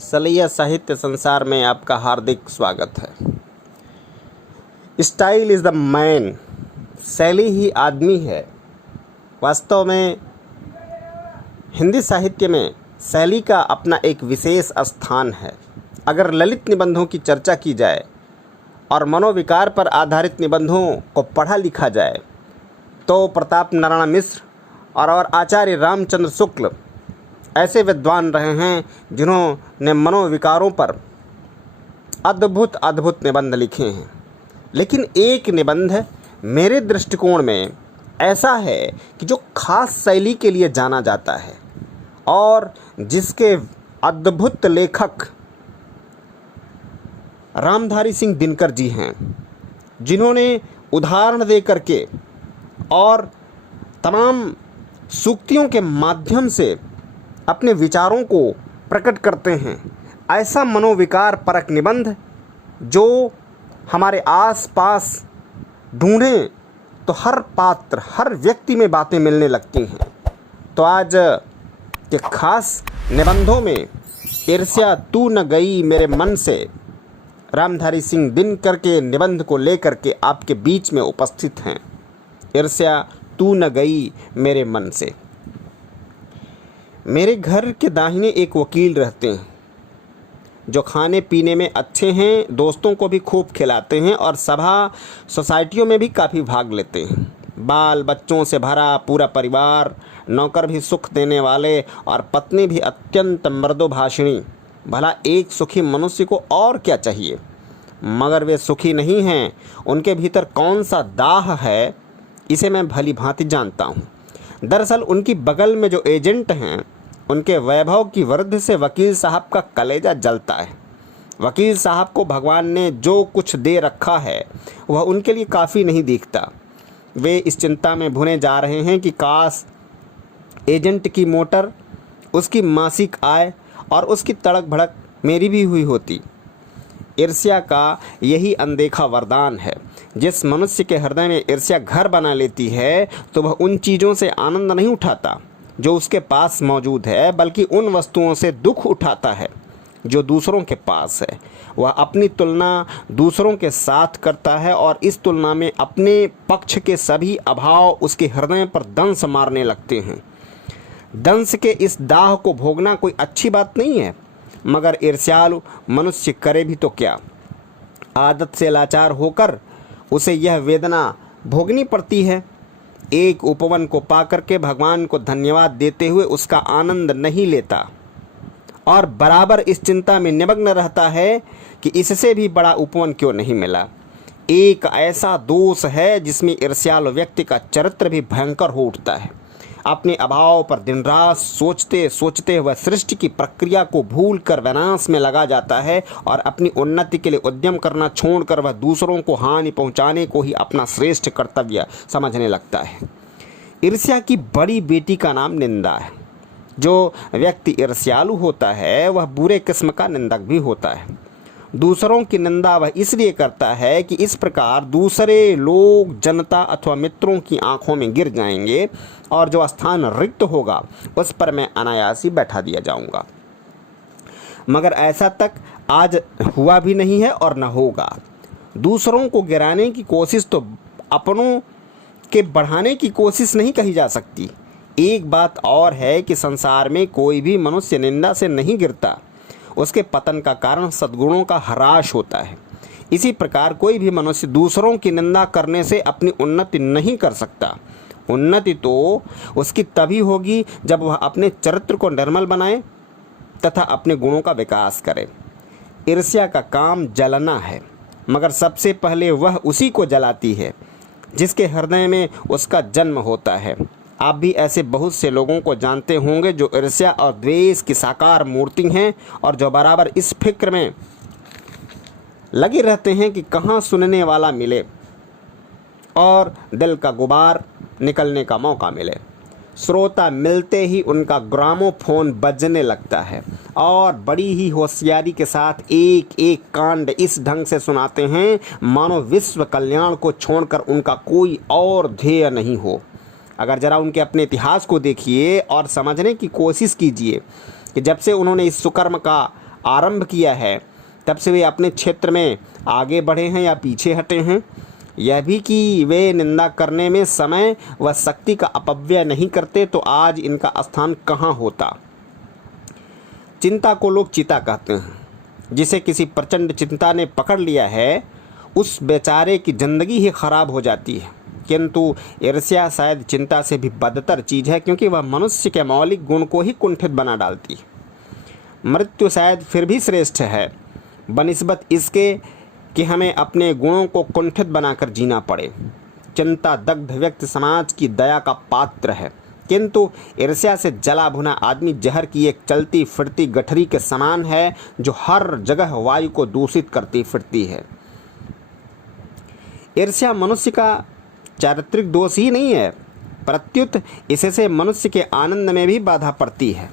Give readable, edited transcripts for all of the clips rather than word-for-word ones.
सलैया साहित्य संसार में आपका हार्दिक स्वागत है। स्टाइल इज़ द मैन, शैली ही आदमी है। वास्तव में हिंदी साहित्य में शैली का अपना एक विशेष स्थान है। अगर ललित निबंधों की चर्चा की जाए और मनोविकार पर आधारित निबंधों को पढ़ा लिखा जाए तो प्रताप नारायण मिश्र और आचार्य रामचंद्र शुक्ल ऐसे विद्वान रहे हैं जिन्होंने मनोविकारों पर अद्भुत अद्भुत निबंध लिखे हैं। लेकिन एक निबंध मेरे दृष्टिकोण में ऐसा है कि जो खास शैली के लिए जाना जाता है और जिसके अद्भुत लेखक रामधारी सिंह दिनकर जी हैं, जिन्होंने उदाहरण दे करके और तमाम सूक्तियों के माध्यम से अपने विचारों को प्रकट करते हैं। ऐसा मनोविकार परक निबंध जो हमारे आसपास ढूंढें तो हर पात्र, हर व्यक्ति में बातें मिलने लगती हैं। तो आज के खास निबंधों में ईर्ष्या तू न गई मेरे मन से रामधारी सिंह दिनकर के निबंध को लेकर के आपके बीच में उपस्थित हैं। ईर्ष्या तू न गई मेरे मन से। मेरे घर के दाहिने एक वकील रहते हैं जो खाने पीने में अच्छे हैं, दोस्तों को भी खूब खिलाते हैं और सभा सोसाइटियों में भी काफ़ी भाग लेते हैं। बाल बच्चों से भरा पूरा परिवार, नौकर भी सुख देने वाले और पत्नी भी अत्यंत मृदुभाषिणी। भला एक सुखी मनुष्य को और क्या चाहिए? मगर वे सुखी नहीं हैं। उनके भीतर कौन सा दाह है, इसे मैं भली भांति जानता हूँ। दरअसल उनकी बगल में जो एजेंट हैं, उनके वैभव की वृद्धि से वकील साहब का कलेजा जलता है। वकील साहब को भगवान ने जो कुछ दे रखा है वह उनके लिए काफ़ी नहीं दिखता। वे इस चिंता में भुने जा रहे हैं कि काश एजेंट की मोटर, उसकी मासिक आय और उसकी तड़क भड़क मेरी भी हुई होती। ईर्ष्या का यही अनदेखा वरदान है। जिस मनुष्य के हृदय में ईर्ष्या घर बना लेती है तो वह उन चीज़ों से आनंद नहीं उठाता जो उसके पास मौजूद है, बल्कि उन वस्तुओं से दुख उठाता है जो दूसरों के पास है। वह अपनी तुलना दूसरों के साथ करता है और इस तुलना में अपने पक्ष के सभी अभाव उसके हृदय पर दंश मारने लगते हैं। दंश के इस दाह को भोगना कोई अच्छी बात नहीं है, मगर ईर्ष्यालु मनुष्य करे भी तो क्या। आदत से लाचार होकर उसे यह वेदना भोगनी पड़ती है। एक उपवन को पाकर के भगवान को धन्यवाद देते हुए उसका आनंद नहीं लेता और बराबर इस चिंता में निमग्न रहता है कि इससे भी बड़ा उपवन क्यों नहीं मिला। एक ऐसा दोष है जिसमें ईर्ष्यालु व्यक्ति का चरित्र भी भयंकर हो उठता है। अपने अभाव पर दिन रात सोचते सोचते वह सृष्टि की प्रक्रिया को भूल कर विनाश में लगा जाता है और अपनी उन्नति के लिए उद्यम करना छोड़कर वह दूसरों को हानि पहुंचाने को ही अपना श्रेष्ठ कर्तव्य समझने लगता है। ईर्ष्या की बड़ी बेटी का नाम निंदा है। जो व्यक्ति ईर्ष्यालु होता है वह बुरे किस्म का निंदक भी होता है। दूसरों की निंदा वह इसलिए करता है कि इस प्रकार दूसरे लोग, जनता अथवा मित्रों की आंखों में गिर जाएंगे और जो स्थान रिक्त होगा उस पर मैं अनायासी बैठा दिया जाऊंगा। मगर ऐसा तक आज हुआ भी नहीं है और न होगा। दूसरों को गिराने की कोशिश तो अपनों के बढ़ाने की कोशिश नहीं कही जा सकती। एक बात और है कि संसार में कोई भी मनुष्य निंदा से नहीं गिरता, उसके पतन का कारण सद्गुणों का ह्रास होता है। इसी प्रकार कोई भी मनुष्य दूसरों की निंदा करने से अपनी उन्नति नहीं कर सकता। उन्नति तो उसकी तभी होगी जब वह अपने चरित्र को निर्मल बनाए तथा अपने गुणों का विकास करे। ईर्ष्या का काम जलना है, मगर सबसे पहले वह उसी को जलाती है जिसके हृदय में उसका जन्म होता है। आप भी ऐसे बहुत से लोगों को जानते होंगे जो ईर्ष्या और द्वेष की साकार मूर्ति हैं और जो बराबर इस फिक्र में लगे रहते हैं कि कहाँ सुनने वाला मिले और दिल का गुबार निकलने का मौका मिले। श्रोता मिलते ही उनका ग्रामोफोन बजने लगता है और बड़ी ही होशियारी के साथ एक एक कांड इस ढंग से सुनाते हैं मानो विश्व कल्याण को छोड़कर उनका कोई और ध्येय नहीं हो। अगर ज़रा उनके अपने इतिहास को देखिए और समझने की कोशिश कीजिए कि जब से उन्होंने इस सुकर्म का आरंभ किया है तब से वे अपने क्षेत्र में आगे बढ़े हैं या पीछे हटे हैं। यह भी कि वे निंदा करने में समय व शक्ति का अपव्यय नहीं करते तो आज इनका स्थान कहाँ होता। चिंता को लोग चिता कहते हैं। जिसे किसी प्रचंड चिंता ने पकड़ लिया है उस बेचारे की ज़िंदगी ही खराब हो जाती है। किंतु ईर्ष्या शायद चिंता से भी बदतर चीज़ है, क्योंकि वह मनुष्य के मौलिक गुण को ही कुंठित बना डालती है। मृत्यु शायद फिर भी श्रेष्ठ है बनिस्बत इसके कि हमें अपने गुणों को कुंठित बनाकर जीना पड़े। चिंता दग्ध व्यक्ति समाज की दया का पात्र है, किंतु ईर्ष्या से जला भुना आदमी जहर की एक चलती फिरती गठरी के समान है जो हर जगह वायु को दूषित करती फिरती है। ईर्ष्या मनुष्य का चारित्रिक दोष ही नहीं है, प्रत्युत इससे मनुष्य के आनंद में भी बाधा पड़ती है।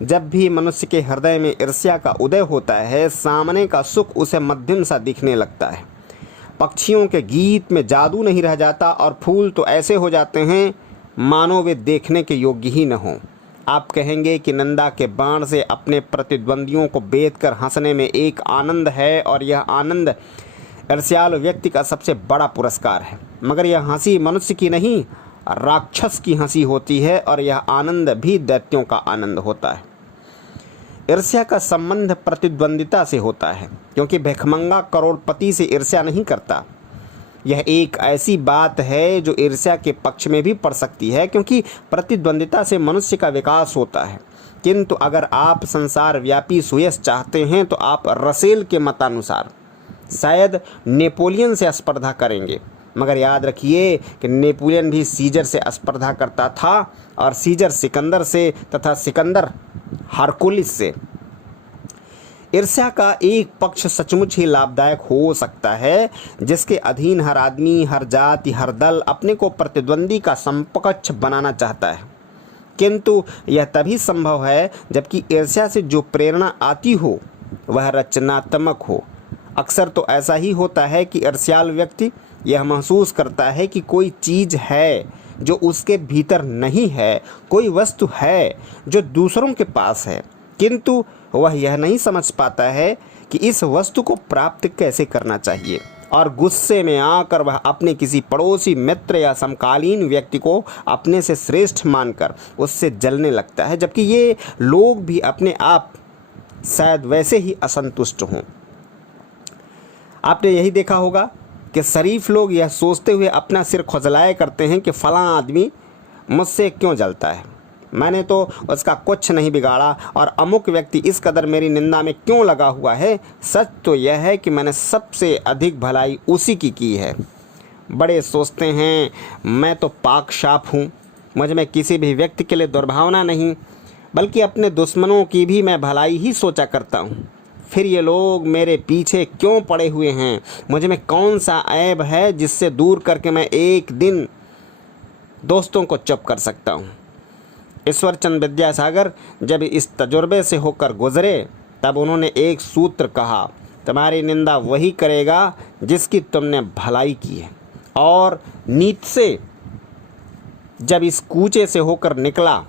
जब भी मनुष्य के हृदय में ईर्ष्या का उदय होता है, सामने का सुख उसे मध्यम सा दिखने लगता है। पक्षियों के गीत में जादू नहीं रह जाता और फूल तो ऐसे हो जाते हैं मानो वे देखने के योग्य ही न हों। आप कहेंगे कि निंदा के बाण से अपने प्रतिद्वंदियों को बेध कर हंसने में एक आनंद है और यह आनंद ईर्ष्यालु व्यक्ति का सबसे बड़ा पुरस्कार है। मगर यह हंसी मनुष्य की नहीं, राक्षस की हंसी होती है और यह आनंद भी दैत्यों का आनंद होता है। ईर्ष्या का संबंध प्रतिद्वंदिता से होता है, क्योंकि भिखमंगा करोड़पति से ईर्ष्या नहीं करता। यह एक ऐसी बात है जो ईर्ष्या के पक्ष में भी पड़ सकती है, क्योंकि प्रतिद्वंदिता से मनुष्य का विकास होता है। किंतु अगर आप संसार व्यापी सुयश चाहते हैं तो आप रसेल के मतानुसार शायद नेपोलियन से स्पर्धा करेंगे। मगर याद रखिए कि नेपोलियन भी सीजर से स्पर्धा करता था और सीजर सिकंदर से तथा सिकंदर हरकुलिस से। ईर्ष्या का एक पक्ष सचमुच ही लाभदायक हो सकता है, जिसके अधीन हर आदमी, हर जाति, हर दल अपने को प्रतिद्वंदी का समकक्ष बनाना चाहता है। किंतु यह तभी संभव है जबकि ईर्ष्या से जो प्रेरणा आती हो वह रचनात्मक हो। अक्सर तो ऐसा ही होता है कि ईर्ष्यालु व्यक्ति यह महसूस करता है कि कोई चीज़ है जो उसके भीतर नहीं है, कोई वस्तु है जो दूसरों के पास है, किंतु वह यह नहीं समझ पाता है कि इस वस्तु को प्राप्त कैसे करना चाहिए, और गुस्से में आकर वह अपने किसी पड़ोसी मित्र या समकालीन व्यक्ति को अपने से श्रेष्ठ मानकर उससे जलने लगता है, जबकि ये लोग भी अपने आप शायद वैसे ही असंतुष्ट हों। आपने यही देखा होगा कि शरीफ लोग यह सोचते हुए अपना सिर खुजलाया करते हैं कि फलां आदमी मुझसे क्यों जलता है, मैंने तो उसका कुछ नहीं बिगाड़ा, और अमुक व्यक्ति इस कदर मेरी निंदा में क्यों लगा हुआ है। सच तो यह है कि मैंने सबसे अधिक भलाई उसी की है। बड़े सोचते हैं मैं तो पाक साफ हूँ, मुझ में किसी भी व्यक्ति के लिए दुर्भावना नहीं, बल्कि अपने दुश्मनों की भी मैं भलाई ही सोचा करता हूँ। फिर ये लोग मेरे पीछे क्यों पड़े हुए हैं, मुझ में कौन सा ऐब है जिससे दूर करके मैं एक दिन दोस्तों को चुप कर सकता हूँ। ईश्वरचंद विद्यासागर जब इस तजुर्बे से होकर गुजरे तब उन्होंने एक सूत्र कहा, तुम्हारी निंदा वही करेगा जिसकी तुमने भलाई की है। और नीत्शे जब इस कूचे से होकर निकला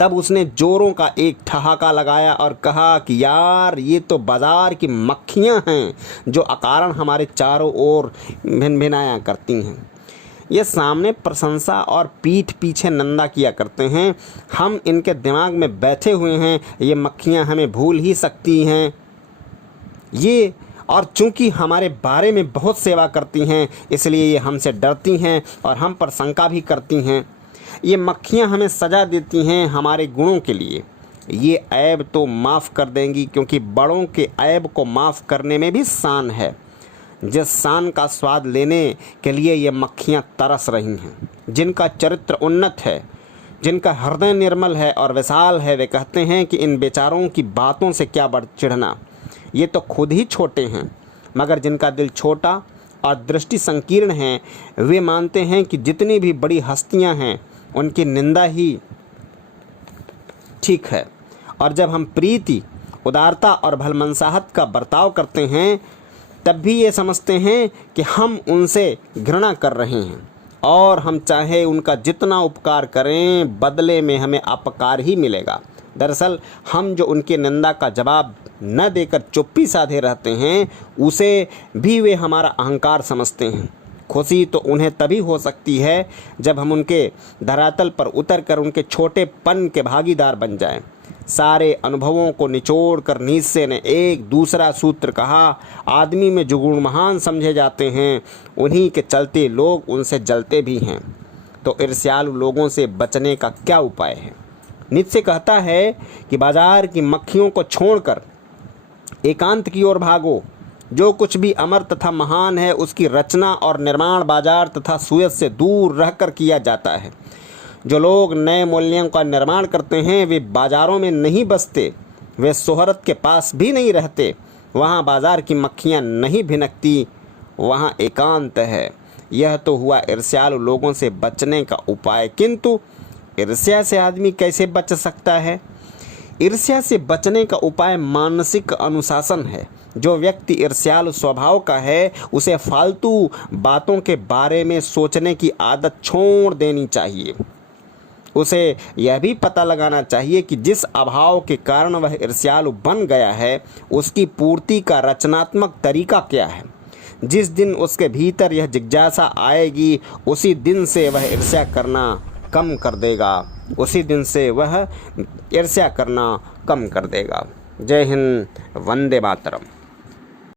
तब उसने जोरों का एक ठहाका लगाया और कहा कि यार ये तो बाजार की मक्खियां हैं जो अकारण हमारे चारों ओर भिनभिनाया करती हैं। ये सामने प्रशंसा और पीठ पीछे निंदा किया करते हैं। हम इनके दिमाग में बैठे हुए हैं, ये मक्खियां हमें भूल ही सकती हैं ये, और चूंकि हमारे बारे में बहुत सेवा करती हैं इसलिए ये हमसे डरती हैं और हम पर शंका भी करती हैं। ये मक्खियां हमें सजा देती हैं हमारे गुणों के लिए। ये ऐब तो माफ़ कर देंगी, क्योंकि बड़ों के ऐब को माफ़ करने में भी शान है। जिस शान का स्वाद लेने के लिए ये मक्खियां तरस रही हैं, जिनका चरित्र उन्नत है, जिनका हृदय निर्मल है और विशाल है, वे कहते हैं कि इन बेचारों की बातों से क्या बढ़ चिढ़ना, ये तो खुद ही छोटे हैं। मगर जिनका दिल छोटा और दृष्टि संकीर्ण है, वे मानते हैं कि जितनी भी बड़ी हस्तियां हैं उनकी निंदा ही ठीक है। और जब हम प्रीति, उदारता और भलमनसाहत का बर्ताव करते हैं तब भी ये समझते हैं कि हम उनसे घृणा कर रहे हैं, और हम चाहे उनका जितना उपकार करें बदले में हमें अपकार ही मिलेगा। दरअसल हम जो उनके निंदा का जवाब न देकर चुप्पी साधे रहते हैं, उसे भी वे हमारा अहंकार समझते हैं। खुशी तो उन्हें तभी हो सकती है जब हम उनके धरातल पर उतरकर उनके छोटेपन के भागीदार बन जाएं। सारे अनुभवों को निचोड़कर नीत्शे ने एक दूसरा सूत्र कहा, आदमी में जो गुण महान समझे जाते हैं, उन्हीं के चलते लोग उनसे जलते भी हैं। तो ईर्ष्यालु लोगों से बचने का क्या उपाय है? नीत्शे कहता है कि बाजार की मक्खियों को छोड़कर एकांत की ओर भागो। जो कुछ भी अमर तथा महान है, उसकी रचना और निर्माण बाजार तथा सुयत से दूर रहकर किया जाता है। जो लोग नए मूल्यों का निर्माण करते हैं, वे बाजारों में नहीं बसते, वे शोहरत के पास भी नहीं रहते। वहाँ बाजार की मक्खियाँ नहीं भिनकती, वहाँ एकांत है। यह तो हुआ ईर्ष्यालु लोगों से बचने का उपाय। किंतु ईर्ष्या से आदमी कैसे बच सकता है? ईर्ष्या से बचने का उपाय मानसिक अनुशासन है। जो व्यक्ति ईर्ष्यालु स्वभाव का है, उसे फालतू बातों के बारे में सोचने की आदत छोड़ देनी चाहिए। उसे यह भी पता लगाना चाहिए कि जिस अभाव के कारण वह ईर्ष्यालु बन गया है, उसकी पूर्ति का रचनात्मक तरीका क्या है। जिस दिन उसके भीतर यह जिज्ञासा आएगी, उसी दिन से वह ईर्ष्या करना कम कर देगा। जय हिंद, वंदे मातरम।